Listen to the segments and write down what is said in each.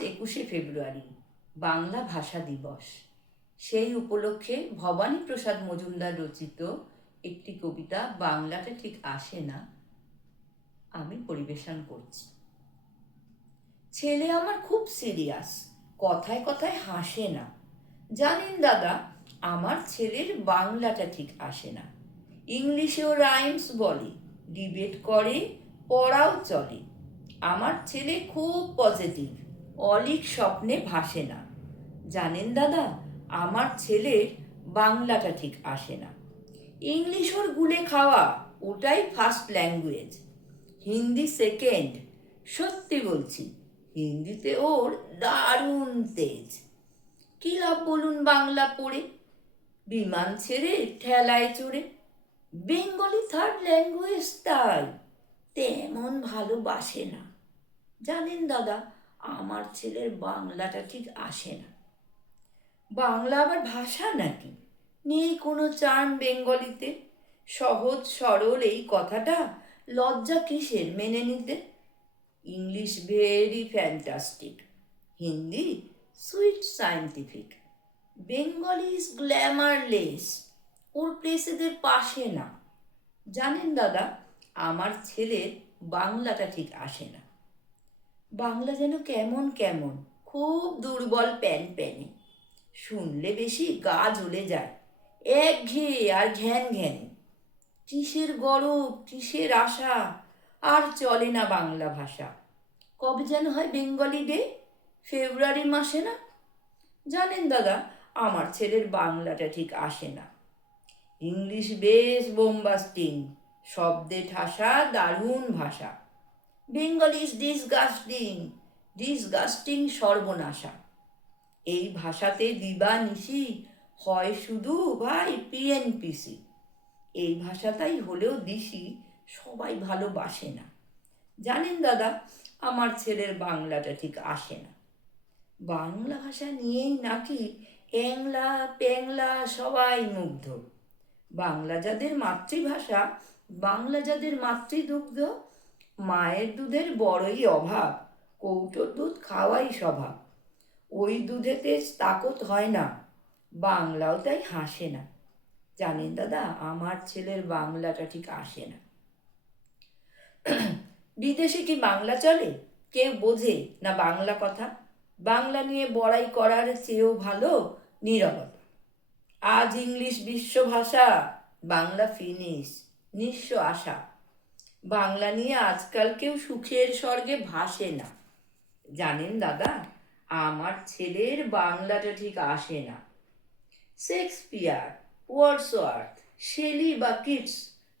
21শে ফেব্রুয়ারি বাংলা ভাষা দিবস। সেই উপলক্ষে ভবানীপ্রসাদ মজুমদার রচিত একটি কবিতা বাংলাটা ঠিক আসে না আমি পরিবেশন করছি। ছেলে আমার খুব সিরিয়াস, কথায় কথায় হাসে না। জানেন দাদা, আমার ছেলের বাংলাটা ঠিক আসে না। ইংলিশেও রাইমস বলে, ডিবেট করে, পড়াও চলে। আমার ছেলে খুব পজিটিভ, অলিক স্বপ্নে ভাসে না। জানেন দাদা, আমার ছেলের বাংলাটা ঠিক আসে না। ইংলিশ ওর গুলে খাওয়া, ওটাই ফার্স্ট ল্যাঙ্গুয়েজ। হিন্দি সেকেন্ড, সত্যি বলছি, হিন্দিতে ওর দারুণ তেজ। কি লাভ বলুন বাংলা পড়ে, বিমান ছেড়ে ঠেলায় চড়ে। বেঙ্গলি থার্ড ল্যাঙ্গুয়েজ তাই তেমন ভালোবাসে না। জানেন দাদা, আমার ছেলের বাংলাটা ঠিক আসে না। বাংলা আবার ভাষা নাকি? নেই কোনো চার্ম বেঙ্গলিতে। সহজ সরল এই কথাটা লজ্জা কিসের মেনে নিতে? English very fantastic, Hindi sweet scientific, Bengali is glamourless, ওর প্লেসেদের পাশে না। জানেন দাদা, আমার ছেলের বাংলাটা ঠিক আসে না। বাংলা যেন কেমন কেমন, খুব দুর্বল প্যান প্যানে। শুনলে বেশি গা জ্বলে যায়, একঘেয়ে আর ঘ্যান ঘ্যানে। কিসের গরব, কিসের আশা, আর চলে না বাংলা ভাষা। কবে যেন হয় বেঙ্গলি ডে, ফেব্রুয়ারি মাসে না? জানেন দাদা, আমার ছেলের বাংলাটা ঠিক আসে না। ইংলিশ বেশ বোম্বাস্টিং, শব্দে ঠাসা দারুণ ভাষা। বেঙ্গলি ইজ ডিসগাস্টিং, ডিসগাস্টিং সর্বনাশা। এই ভাষাতে দিবা নিশি হয় শুধু ভাই পিএনপিসি। এই ভাষাটাই হলেও দিশি, সবাই ভালোবাসে না। জানেন দাদা, আমার ছেলের বাংলাটা ঠিক আসে না। বাংলা ভাষা নিয়েই নাকি অ্যাংলা প্যাংলা সবাই মুগ্ধ। বাংলা যাদের মাতৃভাষা, বাংলা যাদের মাতৃদুগ্ধ, মায়ের দুধের বড়ই অভাব, কৌটোর দুধ খাওয়াই স্বভাব। ওই দুধেতে তাকত হয় না, বাংলাও তাই হাসে না। জানেন দাদা, আমার ছেলের বাংলাটা ঠিক আসে না। বিদেশে কি বাংলা চলে? কেউ বোঝে না বাংলা কথা। বাংলা নিয়ে বড়াই করার চেয়েও ভালো নীরবতা। আজ ইংলিশ বিশ্বভাষা, বাংলা ফিনিশ, নিঃস্ব আশা। বাংলা নিয়ে আজকাল কেউ সুখের স্বর্গে ভাসে না। জানেন দাদা, আমার ছেলের বাংলাটা ঠিক আসে না। শেক্সপিয়ার, ওয়ার্ডসওয়ার্থ, শেলি বা কিটস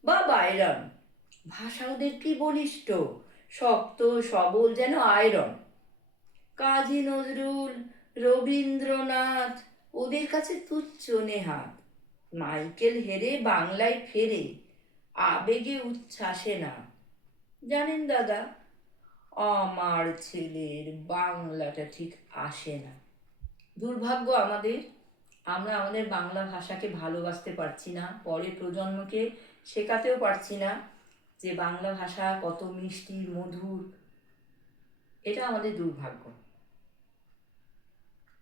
বা বাইরন, ভাষা ওদের কি বলিষ্ঠ, শক্ত সবল যেন আয়রন। কাজী নজরুল, রবীন্দ্রনাথ, ওদের কাছে তুচ্ছ নেহাত। মাইকেল হেরে বাংলায় ফেরে, আবেগে উচ্ছ্বাসে না। জানেন দাদা, আমার ছেলের বাংলাটা ঠিক আসে না। দুর্ভাগ্য আমাদের, আমরা আমাদের বাংলা ভাষাকে ভালোবাসতে পারছি না, পরের প্রজন্মকে শেখাতেও পারছি না যে বাংলা ভাষা কত মিষ্টি মধুর। এটা আমাদের দুর্ভাগ্য।